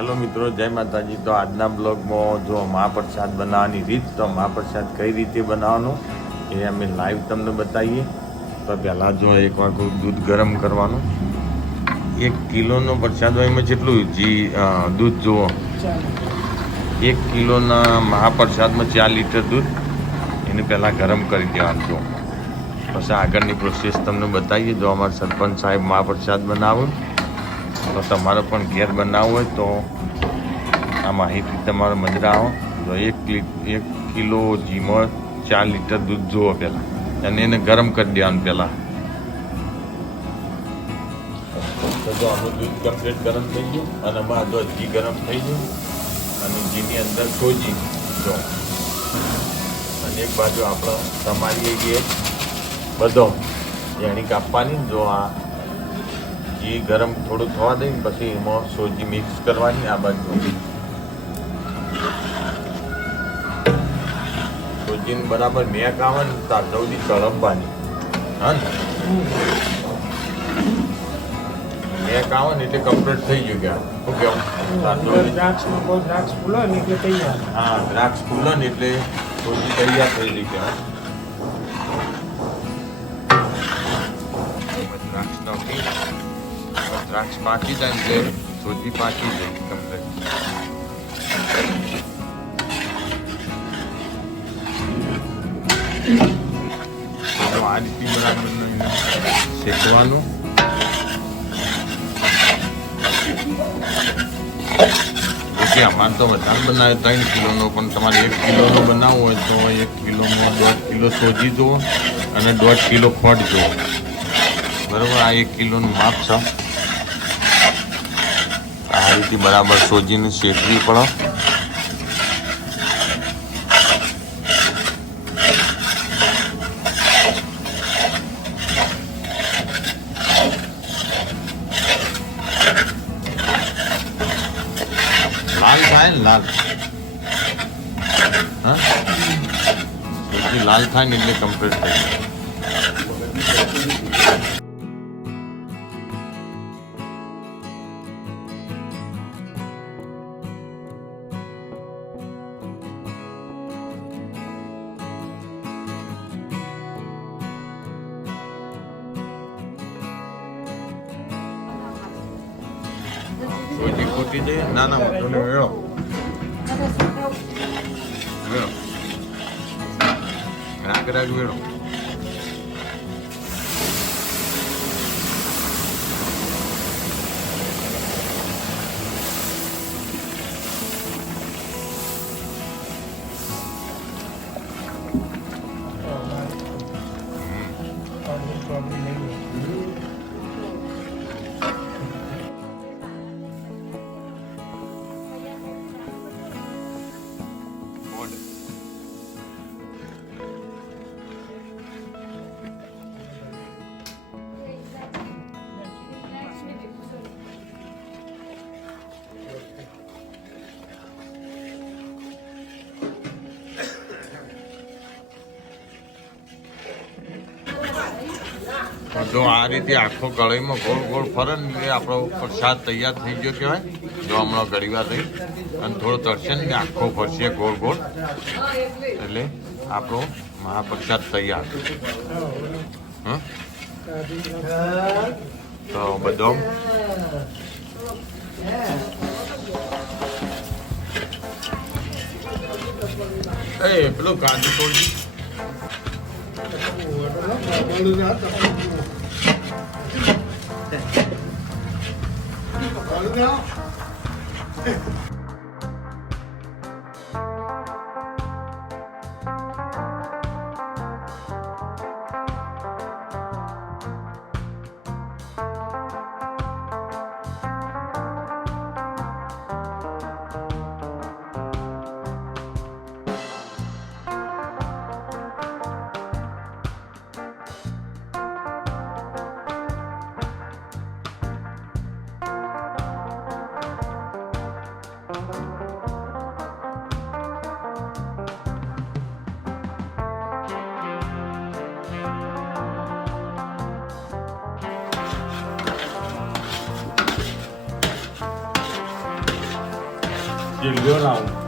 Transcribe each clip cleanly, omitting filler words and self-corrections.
Hello મિત્રો, જય માતાજી। તો આજના બ્લોગમાં જો મહાપ્રસાદ બનાવવાની રીત, તો મહાપ્રસાદ કઈ રીતે બનાવવાનો એ અમે લાઈવ તમને બતાવીએ। તો પહેલાં જો એક વાગું દૂધ ગરમ કરવાનું। 1 કિલોનો પ્રસાદ હોય એમાં જેટલું દૂધ જુઓ, 1 કિલોના મહાપ્રસાદમાં 4 લીટર દૂધ એને પહેલાં ગરમ કરી દેવાનું। જો પછી આગળની પ્રોસેસ તમને બતાવીએ। જો અમારા સરપંચ સાહેબ મહાપ્રસાદ બનાવો તો તમારે પણ ઘેર બનાવવું હોય તો આ માહિતી તમારે મજરા આવો। જો 1 કિલો ઘીમાં 4 લીટર દૂધ જુઓ પહેલાં, અને એને ગરમ કરી દેવાનું પહેલાં। તો જો આપણું દૂધ કમ્પ્લીટ ગરમ થઈ ગયું, અને આમાં જો ઘી ગરમ થઈ ગયું, અને ઘીની અંદર સોજી જો, અને એક બાજુ આપણે તમારી જે બધો એની કાપવાની। જો આ ઘી ગરમ થોડું થવા દઈને પછી એમાં સોજી મિક્સ કરવાની। આ બાજુ સોજીને બરાબર મેક આવે ને ત્યાં સુધી કળંબવાની। હા ને મેક આવે ને એટલે કમ્પ્લીટ થઈ ગયું। ક્યાં શું કેવું? દ્રાક્ષ ફૂલો ને એટલે તૈયાર। હા, દ્રાક્ષ ફૂલો ને એટલે સોજી તૈયાર થઈ ગઈ। ક્યાં દ્રાક્ષ નાખી, દ્રાક્ષ પાકી જાય ને એટલે સોજી પાકી જાય કમ્પ્લીટ। તો આ રીતે બરાબર શેકવાનું। ઓકે, અમારે તો વધારે બનાવે 3 કિલોનો, પણ તમારે 1 કિલોનો બનાવવો હોય તો 1 કિલોમાં 1.5 કિલો સોજી જુઓ અને 1.5 કિલો ખોટ જુઓ। બરાબર, આ 1 કિલોનું માપ છે। આ રીતે બરાબર સોજીને શેકવી પડે। લાલ થાય ને લાલ, હા સોજી લાલ થાય ને એટલે કમ્પ્લીટ થઈ જાય। સોજી ખૂટી જાય ના ના તમે વેળો વેળો રાગ રાગ વેળો। જો આ રીતે આખો કઢાઈમાં ગોળ ગોળ ફરે ને એટલે આપણો પ્રસાદ તૈયાર થઈ ગયો કહેવાય। જો હમણાં ઘડી વાર રહી અને થોડો તળશે ને આખો ફરશે ગોળ ગોળ, એટલે આપણો મહાપ્રસાદ તૈયાર। હા, તો બધો પેલું કાજુ તોડી જે લ્યો લાવું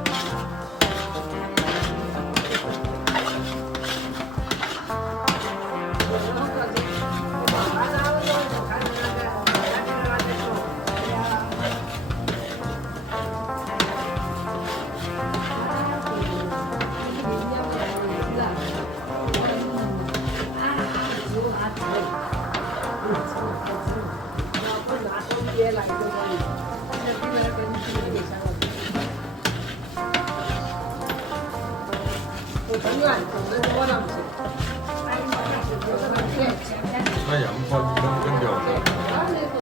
ભાઈ હમ પર બંધ કરી દો